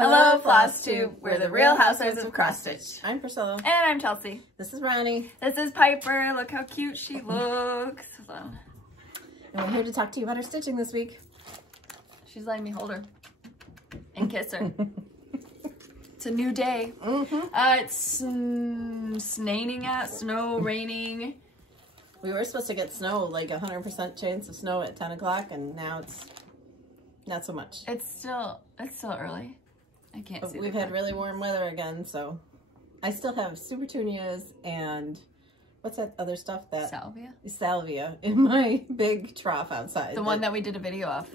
Hello, Flosstube. We're the Real Housewives of Cross Stitch. I'm Priscilla. And I'm Chelsea. This is Ronnie. This is Piper. Look how cute she looks. Hold on. And we're here to talk to you about our stitching this week. She's letting me hold her and kiss her. It's a new day. It's snowing out, snow, raining. We were supposed to get snow, like 100% chance of snow at 10 o'clock, and now it's not so much. It's still early. I can't see. We've had really warm weather again, so I still have super petunias and what's that other stuff that salvia in my big trough outside. The one that we did a video of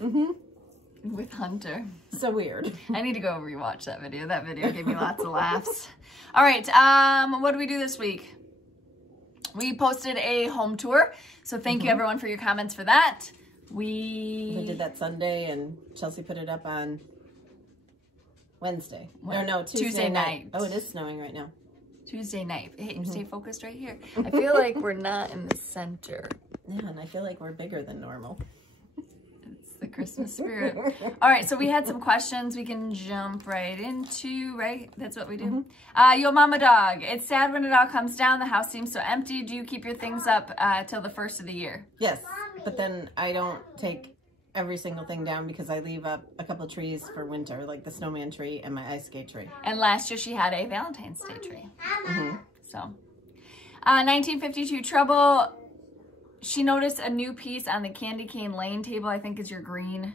with Hunter. So weird. I need to go rewatch that video. That video gave me lots of laughs. All right, what did we do this week? We posted a home tour, so thank you everyone for your comments for that. We did that Sunday, and Chelsea put it up on Wednesday. No, Tuesday night. Oh, it is snowing right now. Tuesday night. Hey, stay focused right here. I feel like we're not in the center. Yeah, and I feel like we're bigger than normal. It's the Christmas spirit. All right, so we had some questions we can jump right into, right? That's what we do. Yo mama dog, it's sad when it all comes down. The house seems so empty. Do you keep your things up till the first of the year? Yes, but then I don't take every single thing down because I leave up a couple trees for winter, like the snowman tree and my ice skate tree. And last year she had a Valentine's Day tree. So, 1952 Trouble. She noticed a new piece on the candy cane lane table. I think is your green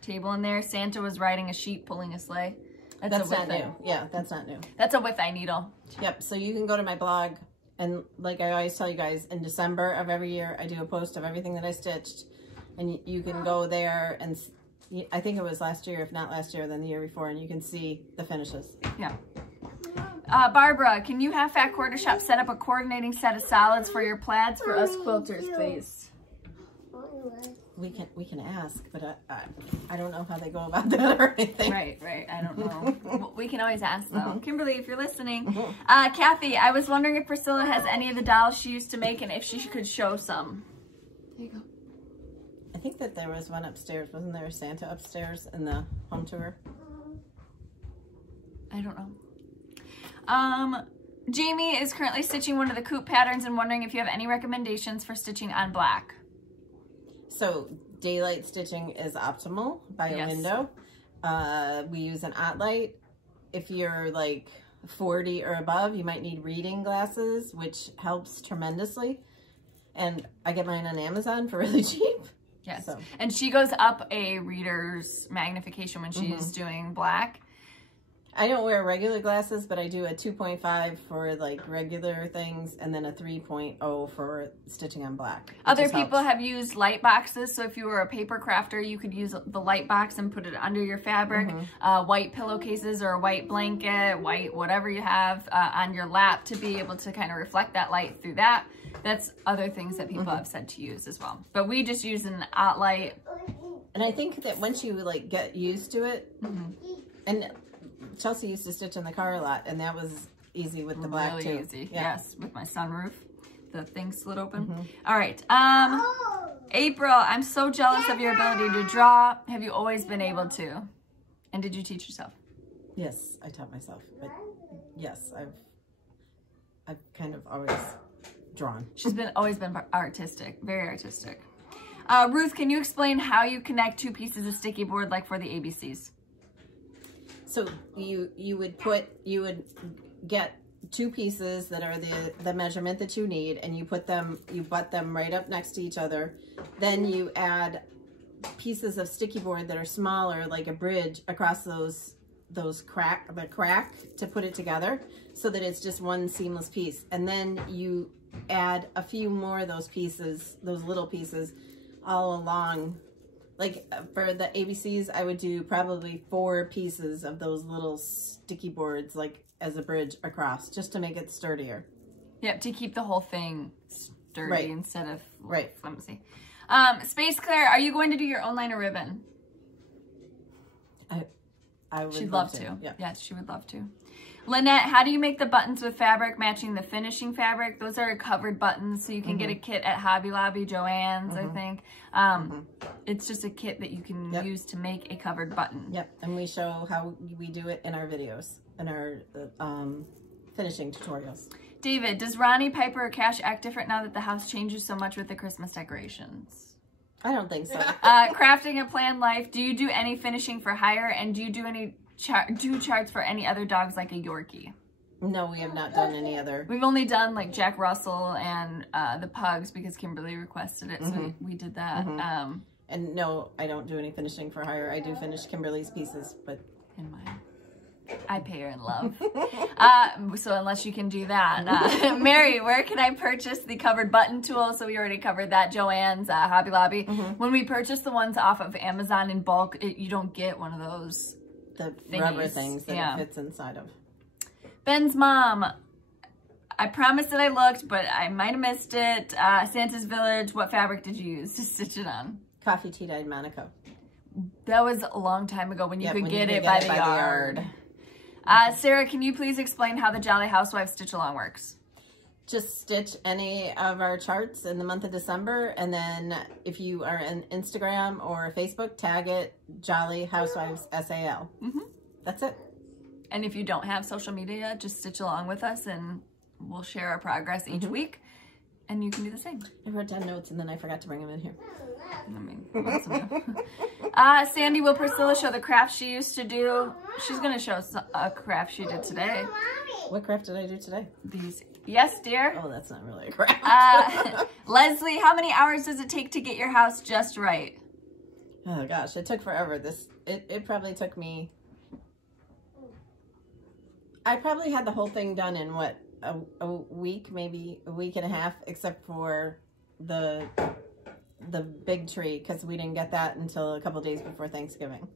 table in there. Santa was riding a sheep pulling a sleigh. That's not new. Yeah, that's not new. That's a with-eye needle. Yep, so you can go to my blog, and like I always tell you guys, in December of every year, I do a post of everything that I stitched. And you can go there, and I think it was last year, if not last year, then the year before, and you can see the finishes. Yeah. Barbara, can you have Fat Quarter Shop set up a coordinating set of solids for your plaids for us quilters, please? We can ask, but I don't know how they go about that or anything. Right. I don't know. We can always ask, though. Kimberly, if you're listening. Kathy, I was wondering if Priscilla has any of the dolls she used to make and if she could show some. Here you go. I think that there was one upstairs. Wasn't there a Santa upstairs in the home tour? I don't know. Jamie is currently stitching one of the coop patterns and wondering if you have any recommendations for stitching on black. So daylight stitching is optimal by a window. We use an OttLite. If you're like 40 or above, you might need reading glasses, which helps tremendously. And I get mine on Amazon for really cheap. Yes, and she goes up a reader's magnification when she's doing black. I don't wear regular glasses, but I do a 2.5 for like regular things and then a 3.0 for stitching on black. Other people have used light boxes, so if you were a paper crafter, you could use the light box and put it under your fabric. White pillowcases or a white blanket, white whatever you have on your lap to be able to kind of reflect that light through that. That's other things that people have said to use as well. But we just use an OttLite. And I think that once you like get used to it, and Chelsea used to stitch in the car a lot, and that was easy with the black too. Really easy, yes, with my sunroof. The thing slid open. All right, April, I'm so jealous of your ability to draw. Have you always been able to? And did you teach yourself? Yes, I taught myself, but yes, I've kind of always drawn. She's always been artistic, very artistic. Ruth, can you explain how you connect two pieces of sticky board like for the ABCs? So you would get two pieces that are the measurement that you need, and you butt them right up next to each other. Then you add pieces of sticky board that are smaller, like a bridge, across the crack to put it together so that it's just one seamless piece. And then you add a few more of those pieces, those little pieces, all along. Like for the ABCs, I would do probably 4 pieces of those little sticky boards, like as a bridge across, just to make it sturdier. Yep, to keep the whole thing sturdy instead of flimsy. Space Claire, are you going to do your own line of ribbon? I would She'd love to. Yeah. Yes, she would love to. Lynette, how do you make the buttons with fabric matching the finishing fabric? Those are covered buttons, so you can get a kit at Hobby Lobby, Joann's, I think. It's just a kit that you can use to make a covered button. Yep, and we show how we do it in our videos, in our finishing tutorials. David, does Ronnie, Piper, or Cash act different now that the house changes so much with the Christmas decorations? I don't think so. Crafting a planned life. Do you do any finishing for hire, and do you do any charts for any other dogs like a Yorkie? No, we have not done any other. We've only done like Jack Russell and the pugs because Kimberly requested it, so we did that. And no, I don't do any finishing for hire. I do finish Kimberly's pieces, but in mine. I pay her in love. So unless you can do that. Mary, where can I purchase the covered button tool? So we already covered that. Joann's, Hobby Lobby. When we purchase the ones off of Amazon in bulk, you don't get one of those. The rubber things that it fits inside of. Ben's mom. I promised that I looked, but I might have missed it. Santa's Village. What fabric did you use to stitch it on? Coffee tea-dyed Monaco. That was a long time ago when you could get it by the yard. Sarah, can you please explain how the Jolly Housewives stitch along works? Just stitch any of our charts in the month of December, and then if you are on Instagram or Facebook, tag it Jolly Housewives SAL. That's it. And if you don't have social media, just stitch along with us and we'll share our progress each week, and you can do the same. I wrote down notes and then I forgot to bring them in here. I mean, Sandy, will Priscilla show the craft she used to do? She's going to show us a craft she did today. What craft did I do today? These. Yes, dear. Oh, that's not really a craft. Leslie, how many hours does it take to get your house just right? Oh gosh, it took forever. It probably took me. I probably had the whole thing done in what, a week, maybe a week and a half, except for the big tree, because we didn't get that until a couple days before Thanksgiving.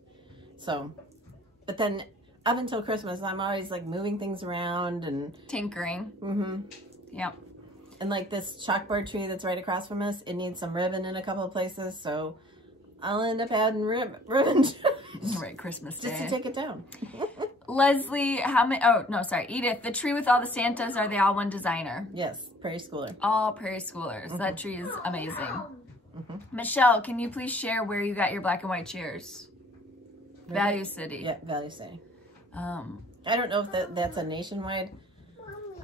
So, but then up until Christmas, I'm always like moving things around and tinkering. Yep. And like this chalkboard tree that's right across from us, it needs some ribbon in a couple of places, so I'll end up adding ribbon right, Christmas Day, just to take it down. Leslie, Edith, the tree with all the Santas, are they all one designer? Yes, Prairie Schooler. All Prairie Schoolers. That tree is amazing. Michelle, can you please share where you got your black and white chairs? Really? Value City. Yeah, Value City. I don't know if that's a nationwide.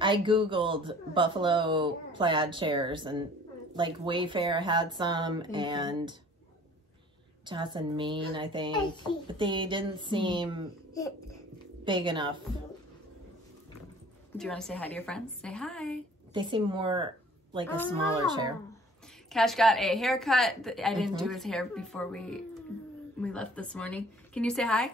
I Googled Buffalo plaid chairs, and like Wayfair had some, and Johnson Maine, I think, but they didn't seem big enough. Do you want to say hi to your friends? Say hi. They seem more like a smaller chair. Cash got a haircut. I didn't do his hair before we left this morning. Can you say hi?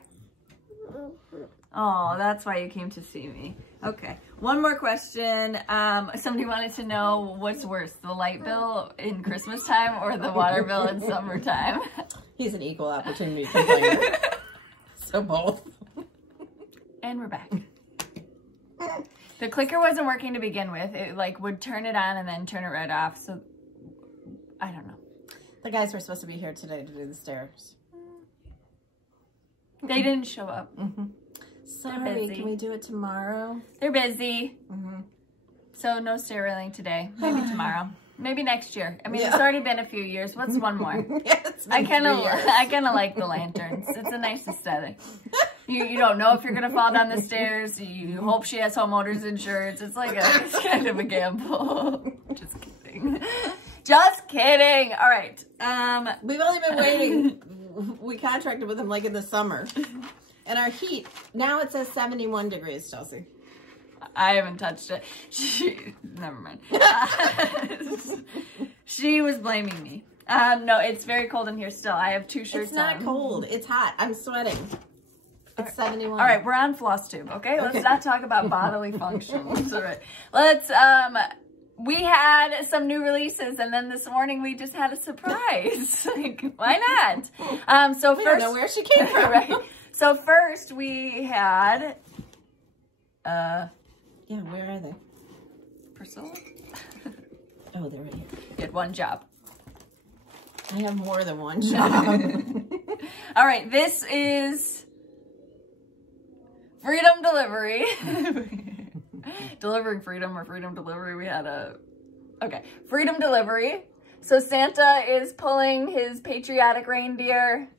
Oh, that's why you came to see me. Okay. One more question. Somebody wanted to know what's worse, the light bill in Christmas time or the water bill in summertime? He's an equal opportunity complainer. So both. And we're back. The clicker wasn't working to begin with. It like would turn it on and then turn it right off. So I don't know. The guys were supposed to be here today to do the stairs. They didn't show up. Sorry, can we do it tomorrow? They're busy. So no stair railing today. Maybe tomorrow. Maybe next year. I mean, it's already been a few years. What's one more? I kind of like the lanterns. It's a nice aesthetic. You don't know if you're gonna fall down the stairs. You hope she has homeowners insurance. It's it's kind of a gamble. Just kidding. Just kidding. All right. We've only been waiting. We contracted with them like in the summer. And our heat, now it says 71 degrees, Chelsea. I haven't touched it. Never mind. She was blaming me. No, it's very cold in here still. I have 2 shirts on. It's not cold. It's hot. I'm sweating. It's 71. All right, we're on FLOSSTube, okay? Let's not talk about bodily functions. All right. Let's, we had some new releases, and then this morning we just had a surprise. Like, why not? So we first, don't know where she came from. Right. So first we had, yeah, where are they? Priscilla? Oh, they're right here. You had one job. I have more than one job. All right, this is freedom delivery. Delivering freedom or freedom delivery. We had a, okay, freedom delivery. So Santa is pulling his patriotic reindeer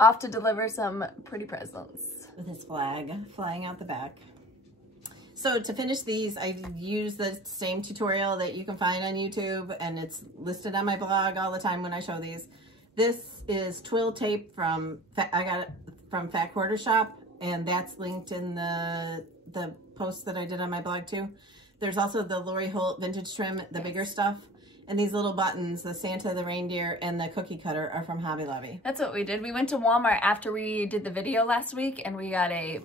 off to deliver some pretty presents. With his flag flying out the back. So to finish these, I use the same tutorial that you can find on YouTube, and it's listed on my blog all the time when I show these. This is twill tape from, I got it from Fat Quarter Shop, and that's linked in the post that I did on my blog too. There's also the Lori Holt vintage trim, the bigger stuff. And these little buttons, the Santa, the reindeer, and the cookie cutter are from Hobby Lobby. That's what we did. We went to Walmart after we did the video last week, and we got a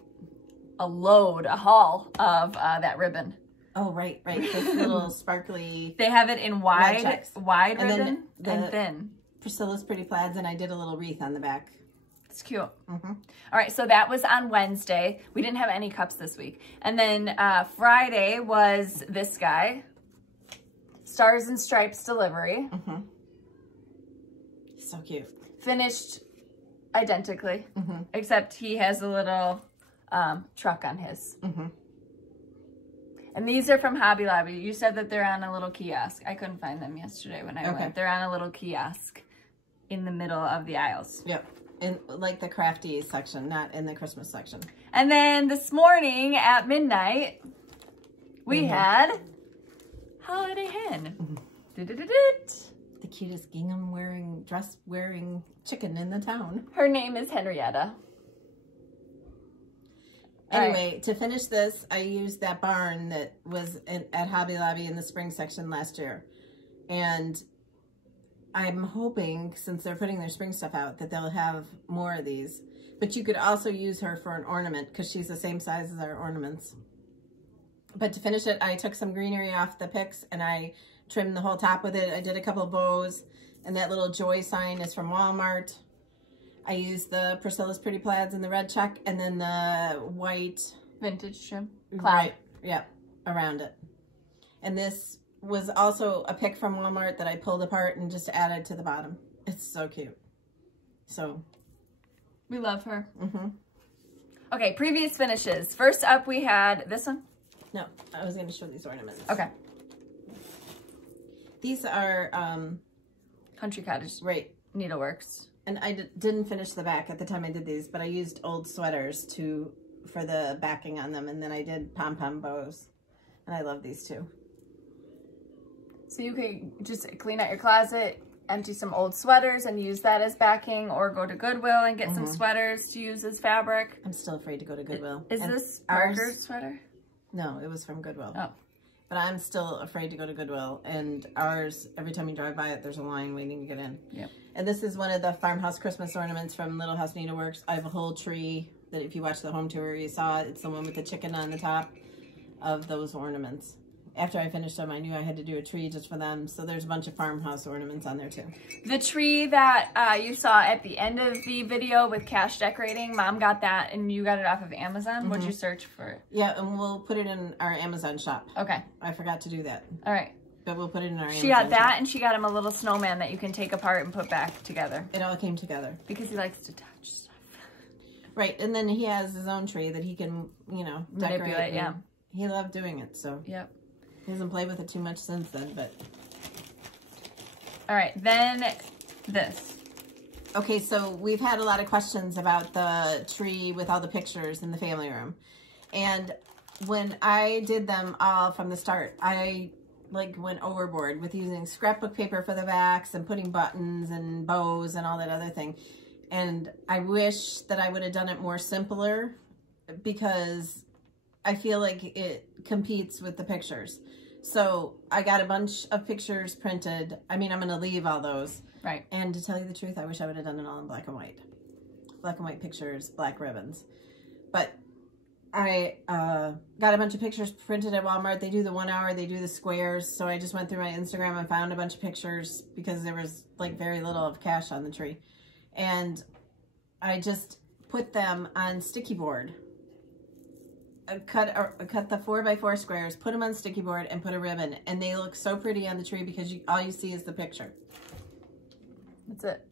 haul of that ribbon. Oh, right. This little sparkly. They have it in wide ribbon and thin. Priscilla's Pretty Plaids, and I did a little wreath on the back. It's cute. All right, so that was on Wednesday. We didn't have any cups this week. And then Friday was this guy. Stars and Stripes delivery. So cute. Finished identically, except he has a little truck on his. And these are from Hobby Lobby. You said that they're on a little kiosk. I couldn't find them yesterday when I went. They're on a little kiosk in the middle of the aisles. Yep. In like the crafty section, not in the Christmas section. And then this morning at midnight, we had Holiday Hen. The cutest gingham wearing, dress wearing chicken in the town. Her name is Henrietta. Anyway, to finish this, I used that barn that was at Hobby Lobby in the spring section last year. And I'm hoping, since they're putting their spring stuff out, that they'll have more of these. But you could also use her for an ornament because she's the same size as our ornaments. But to finish it, I took some greenery off the picks and I trimmed the whole top with it. I did a couple of bows, and that little joy sign is from Walmart. I used the Priscilla's Pretty Plaids and the red check, and then the white vintage trim. Right, yep, around it. And this was also a pick from Walmart that I pulled apart and just added to the bottom. It's so cute. So we love her. Okay, previous finishes. First up, we had this one. No, I was going to show these ornaments. Okay. These are Country Cottage. Right. Needleworks. And I didn't finish the back at the time I did these, but I used old sweaters for the backing on them, and then I did pom-pom bows. And I love these too. So you could just clean out your closet, empty some old sweaters and use that as backing, or go to Goodwill and get some sweaters to use as fabric. I'm still afraid to go to Goodwill. Is this Parker's sweater? No, it was from Goodwill. Oh. But I'm still afraid to go to Goodwill, and ours, every time you drive by it, there's a line waiting to get in. Yep. And this is one of the Farmhouse Christmas ornaments from Little House Needleworks. I have a whole tree that if you watch the home tour, you saw it. It's the one with the chicken on the top of those ornaments. After I finished them, I knew I had to do a tree just for them. So there's a bunch of farmhouse ornaments on there too. The tree that you saw at the end of the video with cash decorating, Mom got that and you got it off of Amazon. What'd you search for? Yeah, and we'll put it in our Amazon shop. Okay. I forgot to do that. All right. But we'll put it in our Amazon She got that shop. and she got him a little snowman that you can take apart and put back together. It all came together. Because he likes to touch stuff. Right, and then he has his own tree that he can, you know, decorate. Manipulate, yeah. He loved doing it, so. Yep. He hasn't played with it too much since then, but. All right, then this. Okay, so we've had a lot of questions about the tree with all the pictures in the family room. And when I did them all from the start, I like went overboard with using scrapbook paper for the backs and putting buttons and bows and all that other thing. And I wish that I would have done it more simpler, because I feel like it competes with the pictures. So I got a bunch of pictures printed. I mean, I'm going to leave all those. Right. And to tell you the truth, I wish I would have done it all in black and white. Black and white pictures, black ribbons. But I got a bunch of pictures printed at Walmart. They do the 1 hour, they do the squares. So I just went through my Instagram and found a bunch of pictures because there was like very little of cash on the tree. And I just put them on sticky board. Cut the 4x4 squares, put them on sticky board, and put a ribbon, and they look so pretty on the tree because all you see is the picture. That's it.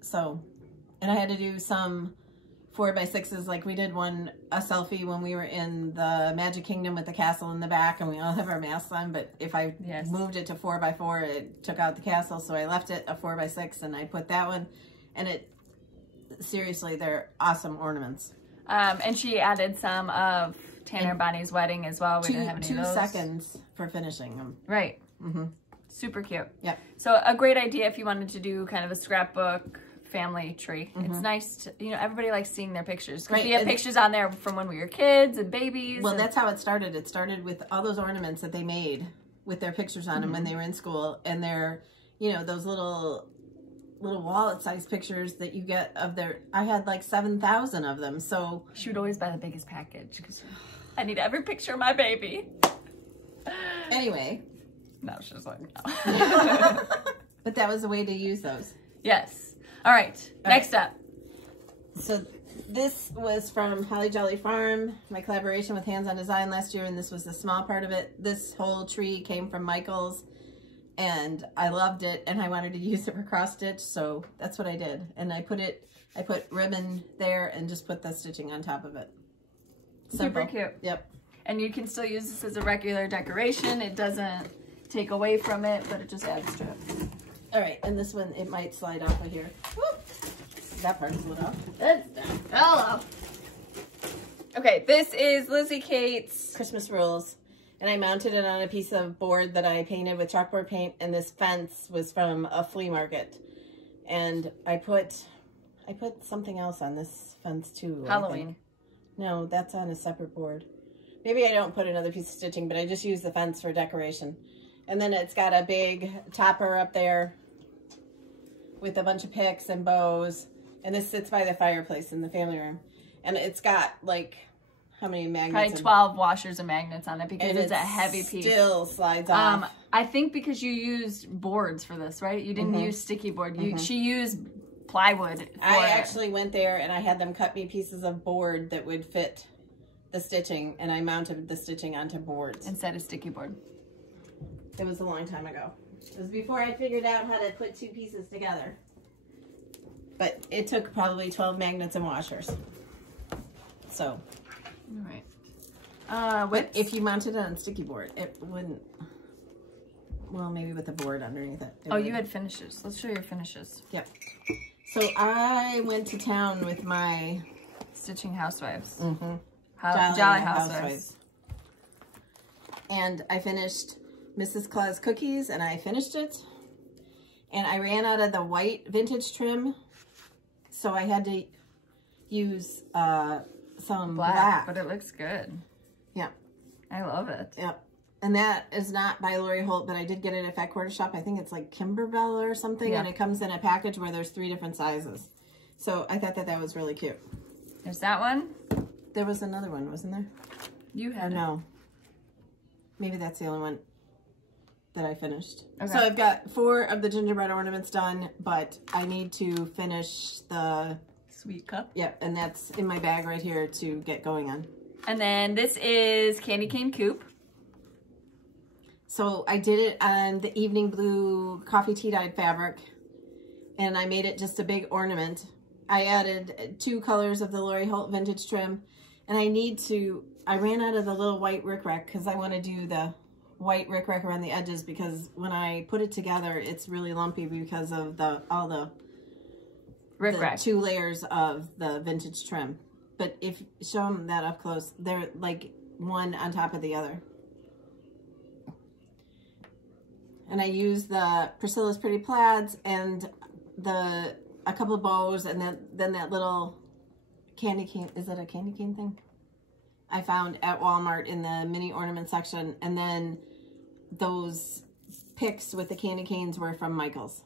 So, and I had to do some 4x6s. Like we did a selfie when we were in the Magic Kingdom with the castle in the back, and we all have our masks on. But if I moved it to 4x4, it took out the castle, so I left it a 4x6, and I put that one. And seriously, they're awesome ornaments. And she added some of Tanner and Bonnie's wedding as well. We didn't have any of those. 2 seconds for finishing them. Right. Super cute. Yeah. So a great idea if you wanted to do kind of a scrapbook family tree. It's nice to, you know, everybody likes seeing their pictures. Because we have pictures on there from when we were kids and babies. Well, that's how it started. It started with all those ornaments that they made with their pictures on them when they were in school. And they're, you know, those little wallet-sized pictures that you get of their... I had like 7,000 of them, so... She would always buy the biggest package because I need every picture of my baby. Anyway. No, she's like, no. But that was a way to use those. Yes. All right. Next up. So this was from Holly Jolly Farm, my collaboration with Hands on Design last year, and this was a small part of it. This whole tree came from Michael's. And I loved it, and I wanted to use it for cross stitch, so that's what I did. And I put ribbon there and just put the stitching on top of it. Simple. Super cute. Yep. And you can still use this as a regular decoration. It doesn't take away from it, but it just adds to it. All right, and this one, it might slide off of here. Whoop. That part slid off. It's done. Hello. Okay, this is Lizzie Kate's Christmas Rules. And I mounted it on a piece of board that I painted with chalkboard paint, and this fence was from a flea market. And I put something else on this fence too. Halloween. No, that's on a separate board. Maybe I don't put another piece of stitching, but I just use the fence for decoration. And then it's got a big topper up there with a bunch of picks and bows. And this sits by the fireplace in the family room. And it's got like... How many magnets? Probably 12 washers and magnets on it because it's a heavy piece. Still slides off. I think because you used boards for this, right? You didn't use sticky board. She used plywood. I actually went there and I had them cut me pieces of board that would fit the stitching, and I mounted the stitching onto boards instead of sticky board. It was a long time ago. It was before I figured out how to put 2 pieces together. But it took probably 12 magnets and washers. So. All right. But if you mounted it on sticky board, it wouldn't. Well, maybe with the board underneath it. Oh, you had finishes. Let's show your finishes. Yep. So I went to town with my Stitching Housewives. Jolly Housewives. And I finished Mrs. Claus cookies, and I finished it. And I ran out of the white vintage trim, so I had to use some black. But it looks good. Yeah. I love it. Yep. And that is not by Lori Holt, but I did get it at Fat Quarter Shop. I think it's like Kimberbell or something, and it comes in a package where there's 3 different sizes. So I thought that was really cute. There's that one. There was another one, wasn't there? You had no. Maybe that's the only one that I finished. Okay. So I've got 4 of the gingerbread ornaments done, but I need to finish the Sweet Cup. Yep, and that's in my bag right here to get going on. And then this is Candy Cane Coupe. So I did it on the evening blue coffee tea-dyed fabric, and I made it just a big ornament. I added 2 colors of the Lori Holt vintage trim, and I ran out of the little white rickrack because I want to do the white rickrack around the edges, because when I put it together, it's really lumpy because of all the 2 layers of the vintage trim. But if show them that up close, they're like one on top of the other. And I used the Priscilla's Pretty Plaids and a couple of bows, and then that little candy cane. Is that a candy cane thing? I found at Walmart in the mini ornament section, and then those picks with the candy canes were from Michael's.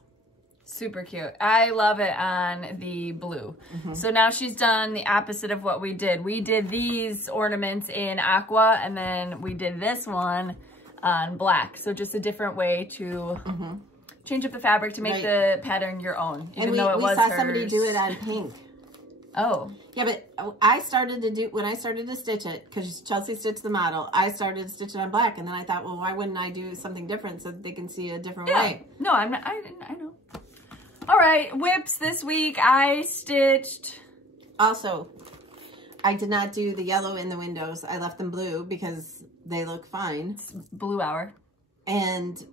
Super cute. I love it on the blue. So now she's done the opposite of what we did. We did these ornaments in aqua, and then we did this one on black. So just a different way to change up the fabric to make the pattern your own, even though it was hers. We saw somebody do it on pink. Oh. Yeah, but I started to do, when I started to stitch it, because Chelsea stitched the model, I started to stitch it on black, and then I thought, well, why wouldn't I do something different so that they can see a different way? No, I'm not, I know. All right, whips this week. I stitched Also, I did not do the yellow in the windows. I left them blue because they look fine. It's blue hour. And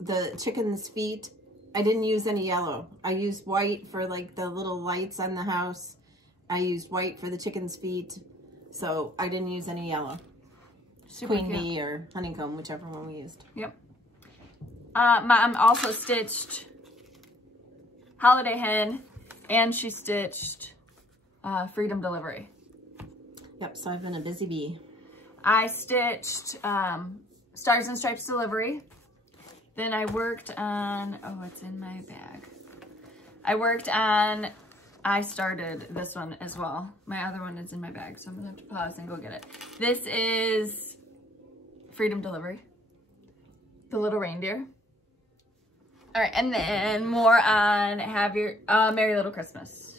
the chicken's feet, I didn't use any yellow. I used white for like the little lights on the house. I used white for the chicken's feet. So I didn't use any yellow. Super Queen cute. bee or honeycomb, whichever one we used. Yep. Mom also stitched Holiday Hen, and she stitched Freedom Delivery. Yep, so I've been a busy bee. I stitched Stars and Stripes Delivery. Then I worked on, oh, it's in my bag. I started this one as well. My other one is in my bag, so I'm gonna have to pause and go get it. This is Freedom Delivery. The Little Reindeer. All right, and then more on Have Your Merry Little Christmas,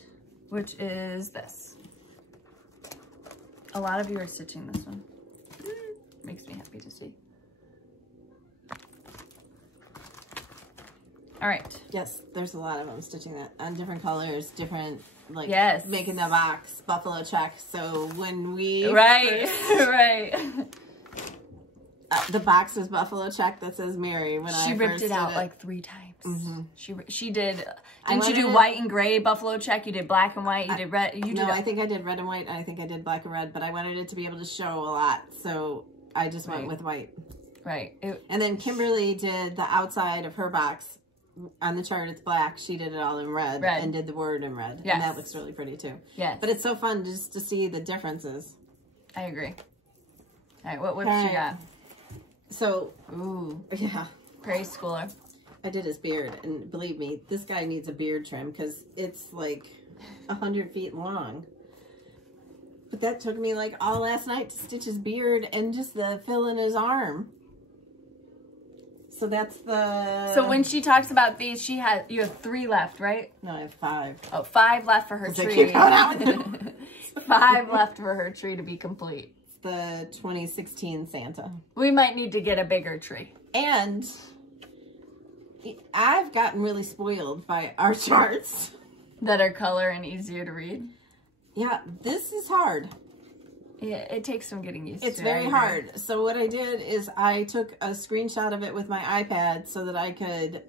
which is this. A lot of you are stitching this one. Makes me happy to see. All right. Yes, there's a lot of them stitching that on different colors, different, like, yes, making the box buffalo check. So when we right, right. The box was buffalo check that says Mary. When She I ripped first it out did like 3 times. Mm-hmm. She did. I Didn't you do wanted white and gray buffalo check? You did black and white. You did red. You No, did. I think I did red and white, and I think I did black and red. But I wanted it to be able to show a lot, so I just went with white. Right. And then Kimberly did the outside of her box. On the chart, it's black. She did it all in red. And did the word in red. Yes. And that looks really pretty too. Yes. But it's so fun just to see the differences. I agree. All right, what whips you got? So, Ooh, yeah. Prairie Schooler. I did his beard, and believe me, this guy needs a beard trim because it's like 100 feet long. But that took me like all last night to stitch his beard and just the fill in his arm. So that's the... So when she talks about these, you have 3 left, right? No, I have 5. Oh, 5 left for her tree. 5 left for her tree to be complete. It's the 2016 Santa. We might need to get a bigger tree. And I've gotten really spoiled by our charts. That are color and easier to read. Yeah, this is hard. Yeah, it takes some getting used to. It's very hard. So what I did is I took a screenshot of it with my iPad so that I could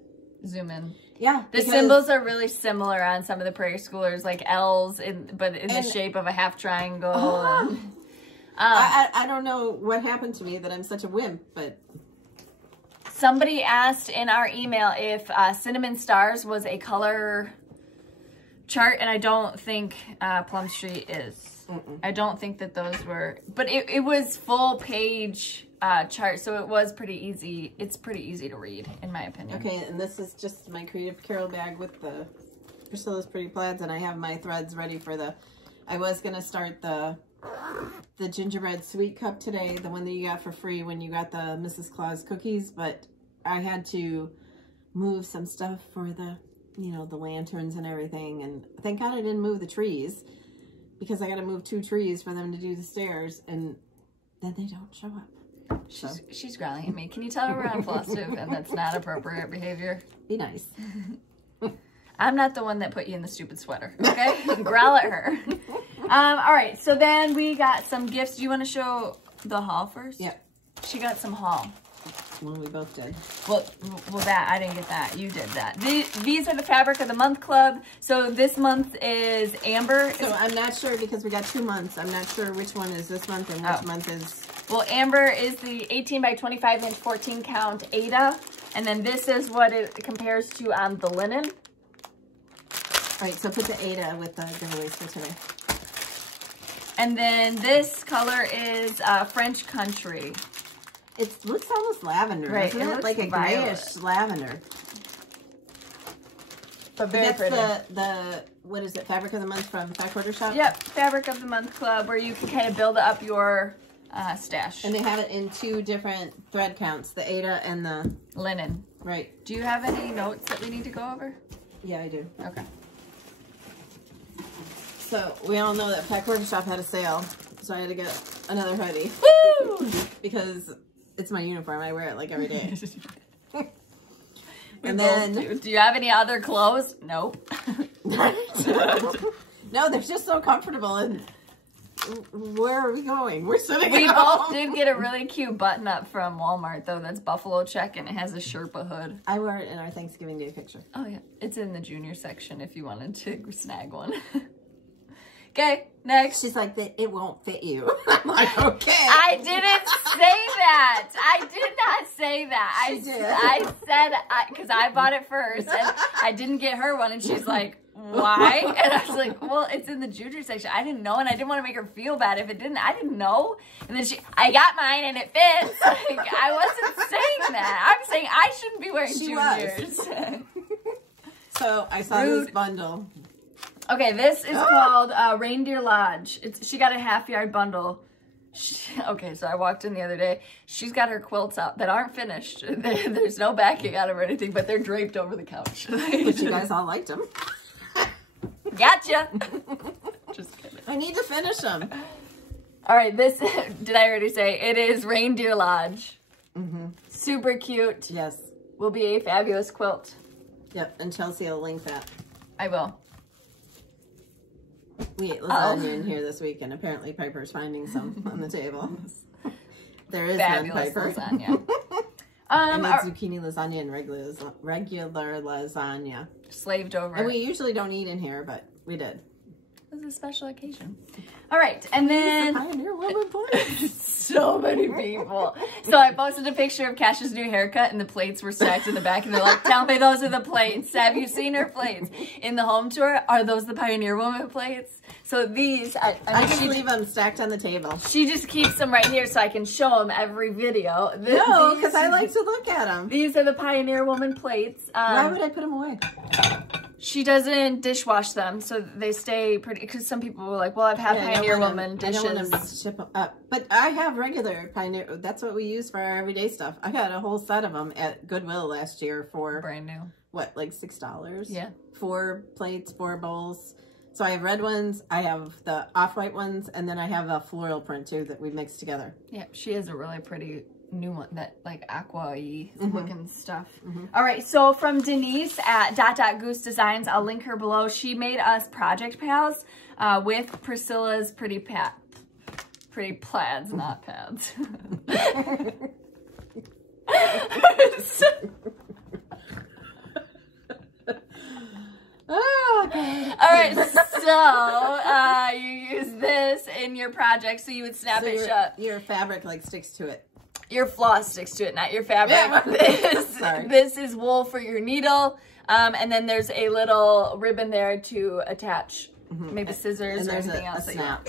zoom in. Yeah. The symbols are really similar on some of the Prairie Schoolers, like L's, but in the shape of a half triangle. I don't know what happened to me that I'm such a wimp, but... Somebody asked in our email if Cinnamon Stars was a color chart, and I don't think Plum Street is. I don't think that those were, but it was full page chart, so it was pretty easy. It's pretty easy to read, in my opinion. Okay, and this is just my Creative Carol bag with the Priscilla's Pretty Plaids, and I have my threads ready for the, I was going to start the gingerbread sweet cup today, the one that you got for free when you got the Mrs. Claus cookies, but I had to move some stuff for the, you know, the lanterns and everything, and thank God I didn't move the trees, because I got to move 2 trees for them to do the stairs, and then they don't show up. She's growling at me. Can you tell her we're on Flosstube and that's not appropriate behavior? Be nice. I'm not the one that put you in the stupid sweater, okay? Growl at her. All right, so then we got some gifts. Do you want to show the haul first? Yep. She got some haul. Well, we both did. Well, that, I didn't get that. You did that. These are the Fabric of the Month Club. So this month is Amber. So I'm not sure because we got 2 months. I'm not sure which one is this month and which month is... Well, Amber is the 18 by 25 inch 14 count Ada. And then this is what it compares to on the linen. All right, so put the Ada with the giveaways for today. And then this color is French Country. It looks almost lavender, right, doesn't it? Like a grayish lavender. But very pretty. That's the, what is it, Fabric of the Month from Fat Quarter Shop? Yep, Fabric of the Month Club, where you can kind of build up your stash. And they have it in 2 different thread counts, the Ada and the... linen. Right. Do you have any notes that we need to go over? Yeah, I do. Okay. So, we all know that Fat Quarter Shop had a sale, so I had to get another hoodie. Woo! Because it's my uniform. I wear it like every day. And then, do you have any other clothes? Nope. No, No, they're just so comfortable. And where are we going? We're sitting We at both home. did get a really cute button up from Walmart, though. That's buffalo check, and it has a Sherpa hood. I wore it in our Thanksgiving Day picture. Oh, yeah. It's in the junior section if you wanted to snag one. Okay, next. She's like, it won't fit you. I'm like, okay. I didn't say that. I did not say that. She did. I said, because I bought it first, and I didn't get her one, and she's like, why? And I was like, well, it's in the junior section. I didn't know, and I didn't want to make her feel bad if it didn't. I didn't know. And then I got mine, and it fits. Like, I wasn't saying that. I'm saying I shouldn't be wearing juniors. So I saw this bundle. Okay, this is called Reindeer Lodge. She got a half-yard bundle. Okay, so I walked in the other day. She's got her quilts out that aren't finished. There's no backing out of or anything, but they're draped over the couch. But you guys all liked them. Gotcha. Just kidding. I need to finish them. All right, this, did I already say? It is Reindeer Lodge. Mm-hmm. Super cute. Yes. Will be a fabulous quilt. Yep, and Chelsea will link that. I will. We ate lasagna in here this week, and apparently Piper's finding some on the table. There is fabulous none, Piper. Lasagna. I made zucchini lasagna and regular lasagna. Slaved over. And we usually don't eat in here, but we did. It was a special occasion. All right, and then the Pioneer Woman plate. So many people. So I posted a picture of Cash's new haircut, and the plates were stacked in the back, and they're like, "Tell me those are the plates. Have you seen her plates in the home tour? Are those the Pioneer Woman plates?" So these, I just leave them stacked on the table. She just keeps them right here so I can show them every video. No, because I like to look at them. These are the Pioneer Woman plates. Why would I put them away? She doesn't dishwash them, so they stay pretty, because some people were like, well, I've had Pioneer Woman dishes. I don't want to ship them up. But I have regular Pioneer, that's what we use for our everyday stuff. I got a whole set of them at Goodwill last year for... Brand new. What, like $6? Yeah. 4 plates, 4 bowls. So I have red ones, I have the off-white ones, and then I have a floral print too that we mixed together. Yeah, she has a really pretty new one, that like aqua-y looking stuff. All right, so from Denise at Goose Designs, I'll link her below. She made us project pals with Priscilla's pretty plaids, not pads. Oh, okay. All right, so you use this in your project, so you would snap it shut. Your fabric like sticks to it. Your floss sticks to it, not your fabric. Yeah. This is wool for your needle, and then there's a little ribbon there to attach maybe scissors and or there's anything a else. snap.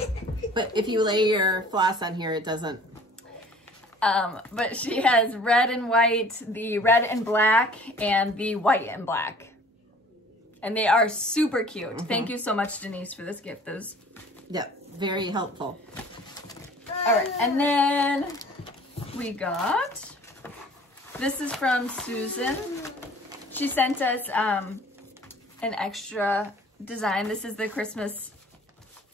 But if you lay your floss on here, it doesn't. But she has red and white, the red and black, and the white and black. And they are super cute. Thank you so much, Denise, for this gift. Yep, very helpful. All right, and then we got, this is from Susan. She sent us an extra design. This is the Christmas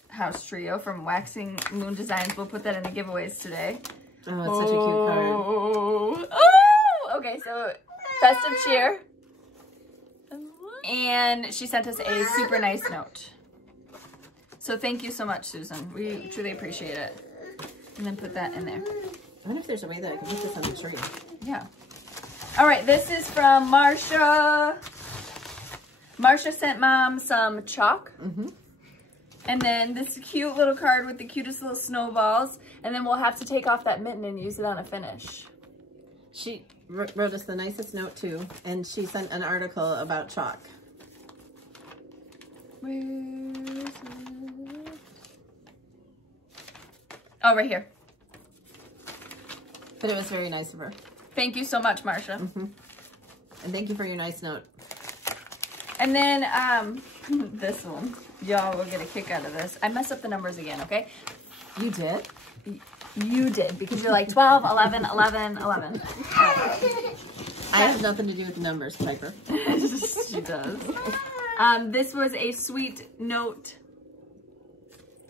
house trio from Waxing Moon Designs. We'll put that in the giveaways today. Oh, it's such a cute card. Oh, okay, so festive cheer. And she sent us a super nice note. So thank you so much, Susan. We truly appreciate it. And then put that in there. I wonder if there's a way that I can put this on the tree. Yeah. All right, this is from Marsha. Marsha sent Mom some chalk. And then this cute little card with the cutest little snowballs. And then we'll have to take off that mitten and use it on a finish. She wrote us the nicest note too, and she sent an article about chalk. Where is it? Oh, right here. But it was very nice of her. Thank you so much, Marsha. And thank you for your nice note. And then this one. Y'all will get a kick out of this. I messed up the numbers again, okay? You did? You did, because you're like 12, 11, 11, 11. I have nothing to do with the numbers, Piper. She does. This was a sweet note.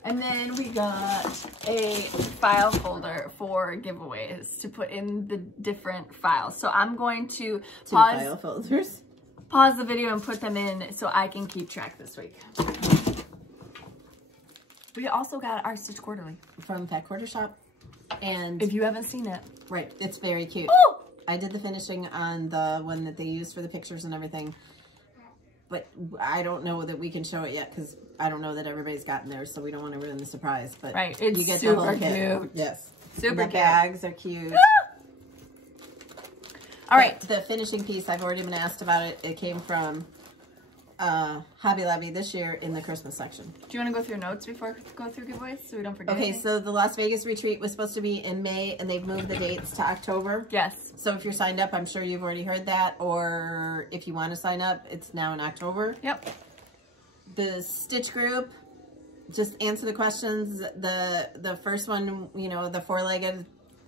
And then we got a file folder for giveaways to put in the different files. So I'm going to file folders. Pause the video and put them in so I can keep track this week. We also got our Stitch Quarterly from Fat Quarter Shop. And if you haven't seen it. Right. It's very cute. Ooh! I did the finishing on the one that they used for the pictures and everything. But I don't know that we can show it yet because I don't know that everybody's gotten theirs, so we don't want to ruin the surprise. But right, it's you get super the whole kit. cute. Yes. Super the cute. bags are cute. All right. The finishing piece, I've already been asked about it. It came from Hobby Lobby this year in the Christmas section. Do you want to go through notes before we go through giveaways so we don't forget? Okay, anything? so the Las Vegas retreat was supposed to be in May, and they've moved the dates to October. Yes. So if you're signed up, I'm sure you've already heard that, or if you want to sign up, it's now in October. Yep. The Stitch group, just answer the questions. The first one, you know, the four-legged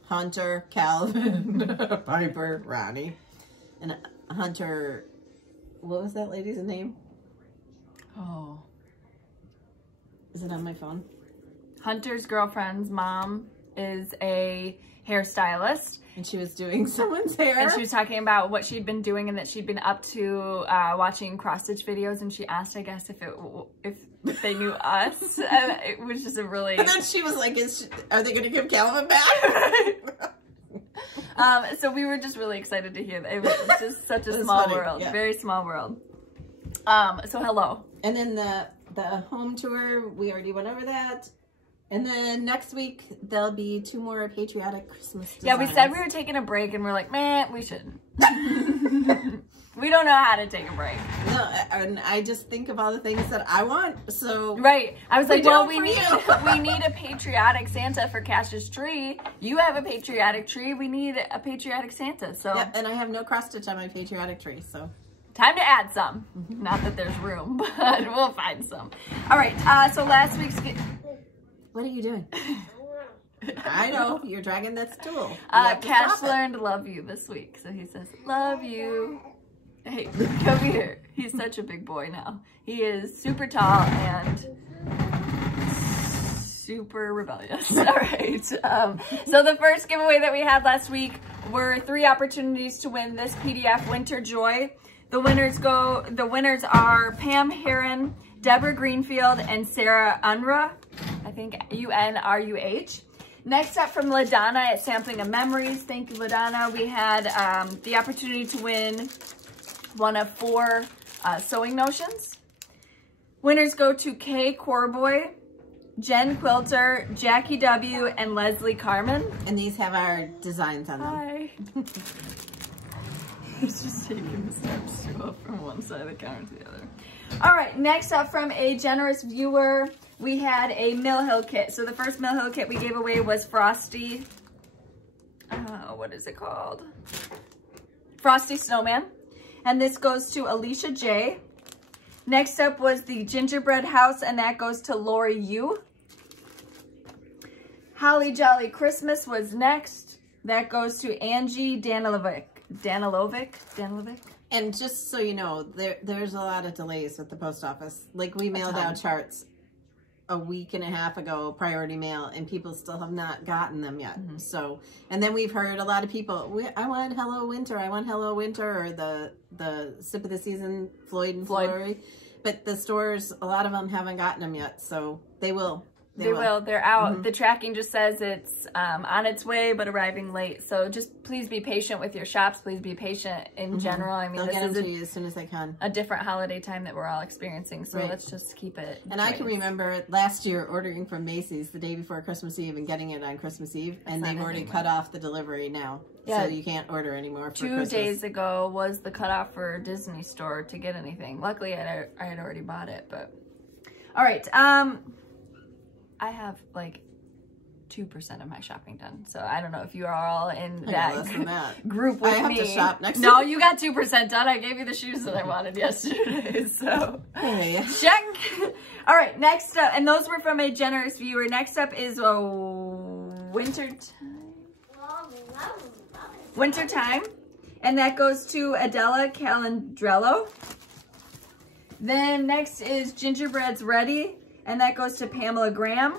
Hunter, Calvin, Piper, Ronnie, and Hunter. What was that lady's name? Oh. Is it on my phone? Hunter's girlfriend's mom is a hairstylist. And she was doing someone's hair. And she was talking about what she'd been doing and that she'd been up to watching cross-stitch videos. And she asked, I guess, if they knew us. And it was just a really... And then she was like, are they going to give Calvin back? So we were just really excited to hear that. It was just such a small funny. world. Yeah. Very small world. So hello. And then the home tour, we already went over that. And then next week, there'll be 2 more patriotic Christmas designs. Yeah, we said we were taking a break and we're like, man, we shouldn't. We don't know how to take a break. No, and I just think of all the things that I want, so... Right. I was like, well, we need you. a patriotic Santa for Cash's tree. You have a patriotic tree. We need a patriotic Santa, so... Yep, and I have no cross-stitch on my patriotic tree, so... Time to add some. Not that there's room, but we'll find some. All right, so last week's... What are you doing? I know, you're dragging that stool. Cash learned love you this week, so he says, love you. Hey, come here. He's such a big boy now. He is super tall and super rebellious. All right. So the first giveaway that we had last week were 3 opportunities to win this PDF Winter Joy. The winners are Pam Heron, Deborah Greenfield, and Sarah Unruh. I think UNRUH. Next up from LaDonna at Sampling of Memories. Thank you, LaDonna. We had the opportunity to win one of 4 sewing notions. Winners go to Kay Corboy, Jen Quilter, Jackie W, and Leslie Carmen. And these have our designs on them. Hi. He's just taking the steps to go from one side of the counter to the other. All right, next up from a generous viewer, we had a Mill Hill kit. So the first Mill Hill kit we gave away was Frosty. What is it called? Frosty Snowman. And this goes to Alicia J. Next up was the Gingerbread House, and that goes to Lori U. Holly Jolly Christmas was next. That goes to Angie Danilovic. And just so you know, there's a lot of delays with the post office. Like, we mailed out charts a week and a half ago, priority mail, and people still have not gotten them yet. So, and then we've heard a lot of people, I want Hello Winter, I want Hello Winter, or the Sip of the Season, Floyd and Flurry. But the stores, a lot of them haven't gotten them yet, so they will. They will. They're out. The tracking just says it's on its way, but arriving late. So just please be patient with your shops. Please be patient in general. I mean, they'll this get them is to you as soon as they can. A different holiday time that we're all experiencing. So let's just keep it. And I can remember last year ordering from Macy's the day before Christmas Eve and getting it on Christmas Eve. And they've already cut off the delivery now. Yeah. So you can't order anymore for Christmas. 2 days ago was the cutoff for Disney Store to get anything. Luckily, I had already bought it. But all right. I have like 2% of my shopping done. So I don't know if you are all in that group with me. I have to shop next No, you got 2% done. I gave you the shoes that I wanted yesterday. So check. All right, next up, and those were from a generous viewer. Next up is Wintertime. And that goes to Adela Calandrello. Then next is Gingerbread's Ready. And that goes to Pamela Graham.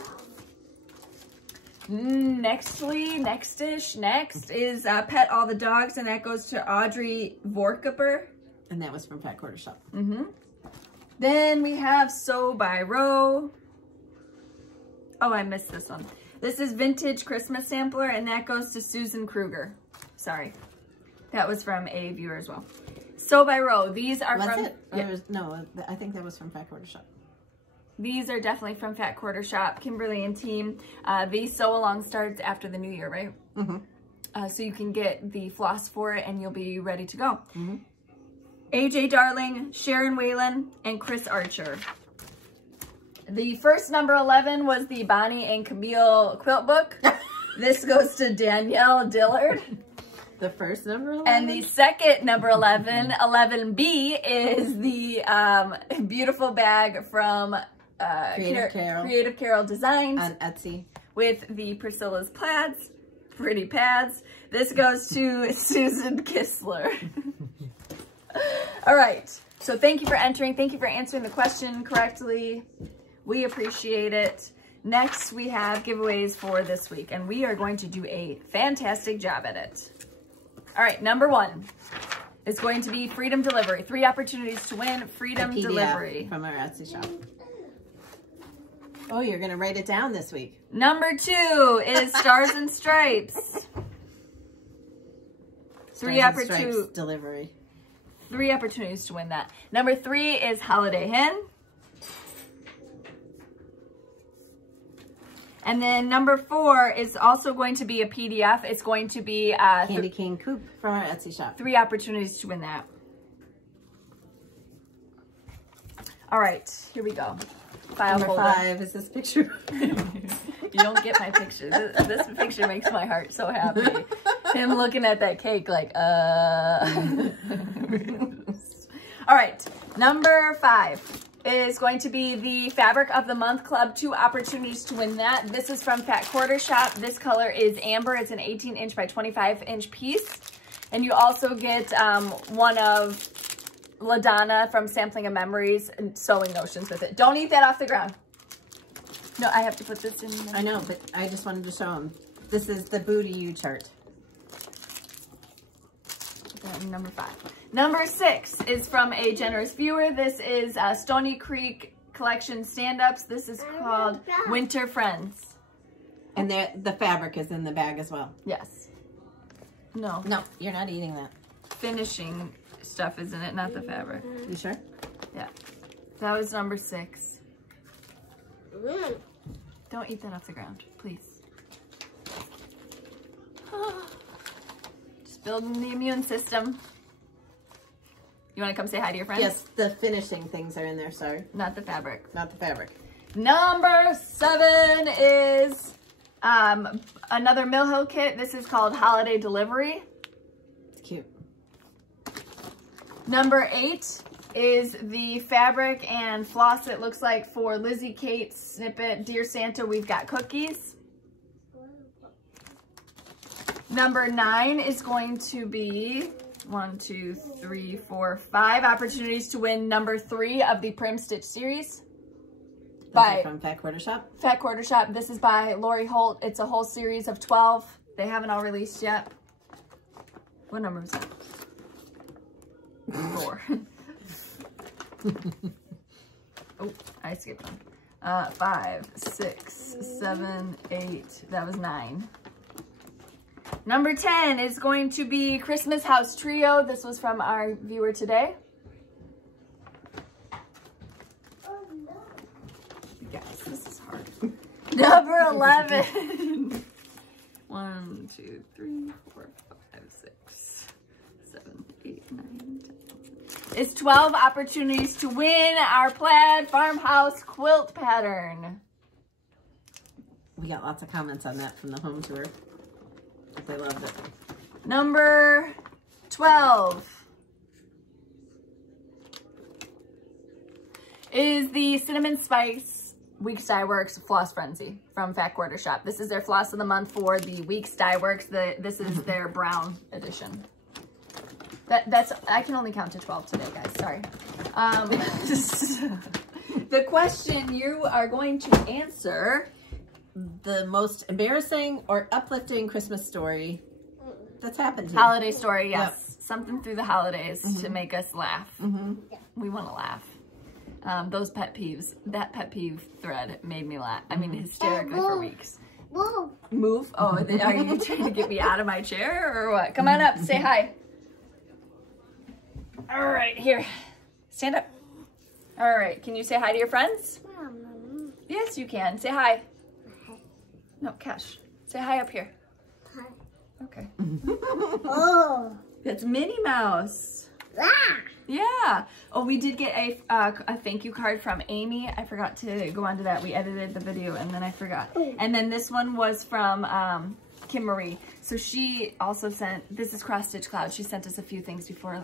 Next is Pet All the Dogs, and that goes to Audrey Vorkaper. And that was from Fat Quarter Shop. Then we have Sew by Row. Oh, I missed this one. This is Vintage Christmas Sampler, and that goes to Susan Kruger. Sorry. That was from a viewer as well. Sew by Row. These are from... Yeah. No, I think that was from Fat Quarter Shop. These are definitely from Fat Quarter Shop, Kimberly and team. The sew along starts after the new year, right? Mm-hmm. So you can get the floss for it and you'll be ready to go. Mm-hmm. AJ Darling, Sharon Whalen, and Chris Archer. The first number 11 was the Bonnie and Camille quilt book. This goes to Danielle Dillard. The first number 11? And the second number 11, 11B, is the beautiful bag from Creative Carol Designs. On Etsy. With the Priscilla's plaids, pretty pads. This goes to Susan Kistler. All right. So thank you for entering. Thank you for answering the question correctly. We appreciate it. Next, we have giveaways for this week, and we are going to do a fantastic job at it. All right, number 1 is going to be Freedom Delivery. 3 opportunities to win Freedom Delivery. From our Etsy shop. Oh, you're going to write it down this week. Number 2 is Stars and Stripes. 3 opportunities. Delivery. 3 opportunities to win that. Number 3 is Holiday Hen. And then number 4 is also going to be a PDF. It's going to be Candy Cane Coupe from our Etsy shop. 3 opportunities to win that. All right, here we go. File number folder. 5 is this picture. You don't get my picture. This picture makes my heart so happy. Him looking at that cake like, All right, number 5 is going to be the Fabric of the Month Club. 2 opportunities to win that. This is from Fat Quarter Shop. This color is amber. It's an 18-inch by 25-inch piece. And you also get one of LaDonna from Sampling of Memories and Sewing Notions with it. Don't eat that off the ground. No, I have to put this in. I know, but I just wanted to show them. This is the Booty You chart. Number 5. Number 6 is from a generous viewer. This is Stony Creek Collection Stand-Ups. This is called Winter Friends. And the fabric is in the bag as well. Yes. No. No, you're not eating that. Finishing stuff is in it, not the fabric. You sure? Yeah. That was number 6. Don't eat that off the ground, please. Just building the immune system. You want to come say hi to your friends? Yes, the finishing things are in there, sorry. Not the fabric. Not the fabric. Number 7 is another Mill Hill kit. This is called Holiday Delivery. It's cute. Number 8 is the fabric and floss, it looks like, for Lizzie Kate Snippet Dear Santa, We've Got Cookies. Number 9 is going to be 1, 2, 3, 4, 5 opportunities to win number 3 of the Prim Stitch series. From Fat Quarter Shop? Fat Quarter Shop. This is by Lori Holt. It's a whole series of 12. They haven't all released yet. What number is that? 4. Oh, I skipped one. 5, 6, 7, 8. That was 9. Number 10 is going to be Christmas House Trio. This was from our viewer today. Guys, this is hard. Number 11. 1, 2, 3, 4, 5, 6, 7, 8, 9, 10. It's 12 opportunities to win our plaid farmhouse quilt pattern. We got lots of comments on that from the home tour. They loved it. Number 12 is the Cinnamon Spice Weeks Dye Works Floss Frenzy from Fat Quarter Shop. This is their floss of the month for the Weeks Dye Works. This is their brown edition. That's I can only count to 12 today, guys. Sorry. The question you are going to answer: the most embarrassing or uplifting Christmas story that's happened to you. Holiday story, yes. Yep. Something through the holidays to make us laugh. We want to laugh. those pet peeves, that pet peeve thread made me laugh. I mean, hysterically for weeks. Move? Oh, are you trying to get me out of my chair or what? Come on up, say hi. All right, here. Stand up. All right, can you say hi to your friends? Yes, you can. Say hi. No, Cash. Say hi up here. Hi. Okay. Oh. That's Minnie Mouse. Ah. Yeah. Oh, we did get a thank you card from Amy. I forgot to go on to that. We edited the video and then I forgot. And then this one was from Kim Marie. So she also sent, this is Cross Stitch Cloud. She sent us a few things before,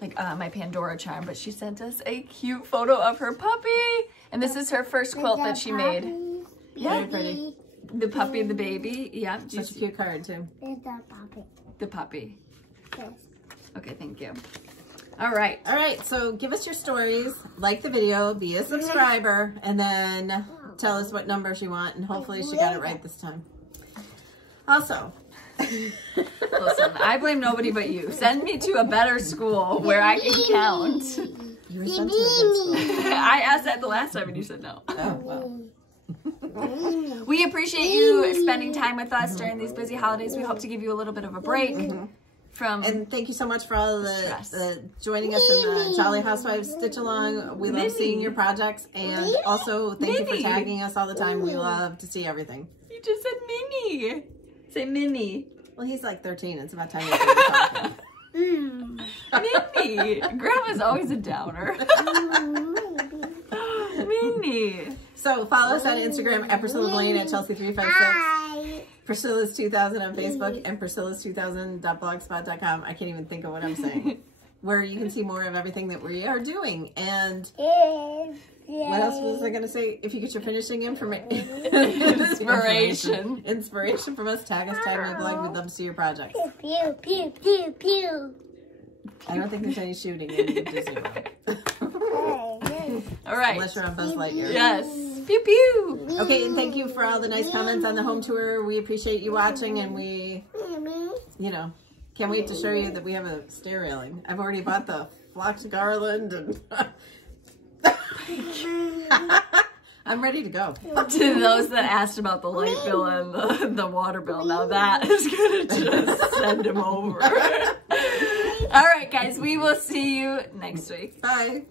like my Pandora charm, but she sent us a cute photo of her puppy. And this is her first quilt that she made. Yeah, very pretty. The puppy and the baby. Yeah. Such a cute card too. The puppy. The puppy. Yes. Okay, thank you. All right. All right, so give us your stories, like the video, be a subscriber, and then tell us what numbers you want, and hopefully she got it right this time. Also, listen, I blame nobody but you. Send me to a better school where I can count. You were sent to a good school. I asked that the last time and you said no. Oh, well. We appreciate you spending time with us during these busy holidays. We hope to give you a little bit of a break from and thank you so much for all the joining us in the Jolly Housewives Stitch Along. We love seeing your projects, and also thank you for tagging us all the time. We love to see everything. You just said Minnie. Say Minnie. Well, he's like 13. It's about time he's talking. Minnie. Grandma's always a downer. Minnie. So follow us on Instagram at Priscilla Blaine, at Chelsea356, Priscilla's 2000 on Facebook, and Priscilla's2000.blogspot.com. I can't even think of what I'm saying. Where you can see more of everything that we are doing. And what else was I going to say? If you get your finishing inspiration from us, tag us, tag my blog. We'd love to see your projects. Pew, pew, pew, pew. I don't think there's any shooting in Disney World. All right. Unless you're on Buzz Lightyear. Yes. Pew, pew. Okay, and thank you for all the nice comments on the home tour. We appreciate you watching, and we, can't wait to show you that we have a stair railing. I've already bought the phlox garland, and I'm ready to go. To those that asked about the light bill and the water bill, now that is going to just send them over. All right, guys, we will see you next week. Bye.